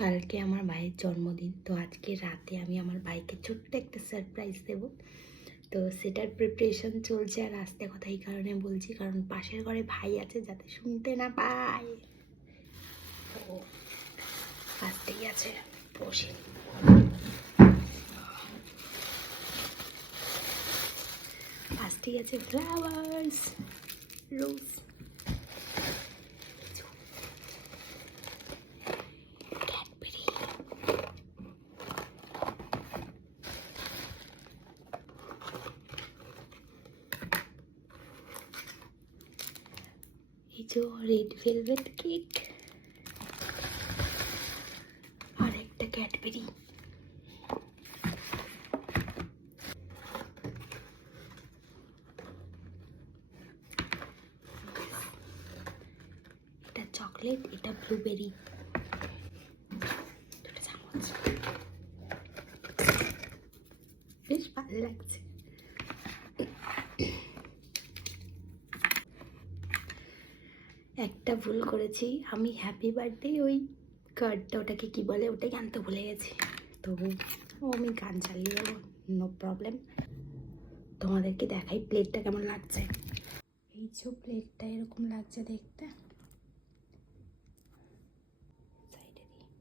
কালকে আমার ভাইয়ের জন্মদিন, তো আজকে রাতে আমি আমার ভাইকে ছোট্ট একটা সারপ্রাইজ দেব। তো সেটার প্রিপারেশন চলছে। আর আস্তে কথা এই কারণে বলছি, কারণ পাশের ঘরে ভাই আছে, যাতে শুনতে না পায়। তো আস্তেই আছে, বসে আস্তেই আছে ফ্লাওয়ার্স, রোজ, ক্যাডবেরি, এই যে রেড ভেলভেট কেক, আর একটা ক্যাডবেরি। এটা চকলেট, এটা ব্লুবেরি। দুটো চামচ, বেশ ভালো লাগছে। একটা ভুল করেছি আমি, হ্যাপি বার্থডে ওই কার্ডটা, ওটাকে কি বলে, ওটাই আনতে ভুলে গেছি। তো আমি গান চালিয়ে দেবো, নো প্রবলেম। তোমাদেরকে দেখাই প্লেটটা কেমন লাগছে। এই যে প্লেটটা এরকম লাগছে দেখতে। সাইডে দিই,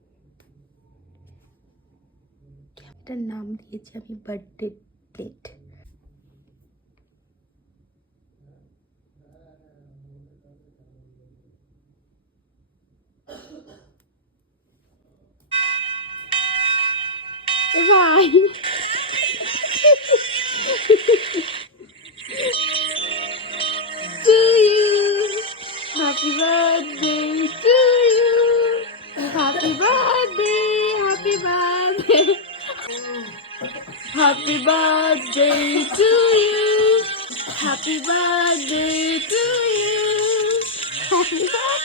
এটার নাম দিয়েছি আমি বার্থডে প্লেট। ভাই to you, happy birthday to you, happy birthday, happy birthday, happy birthday to you, happy birthday to you, happy birthday.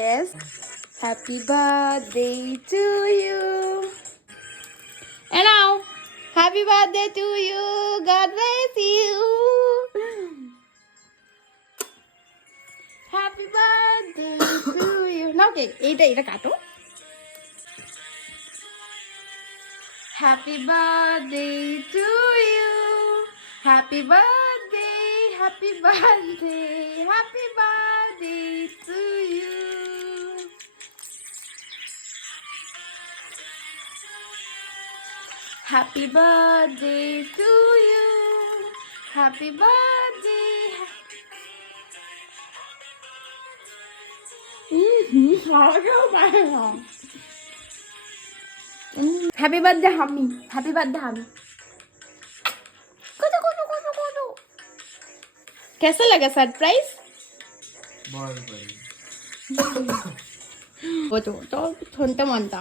Yes, happy birthday to you. And now, happy birthday to you. God bless you. Happy birthday to you. Now, okay, এটা কাটো। Happy birthday to you. Happy birthday, happy birthday, happy birthday to you. Happy birthday to you. Happy birthday. Happy birthday, Hami. Happy birthday, Hami. Kudu. कैसा लगा सरप्राइज? बहुत बढ़िया। वो तो सुनते मनता।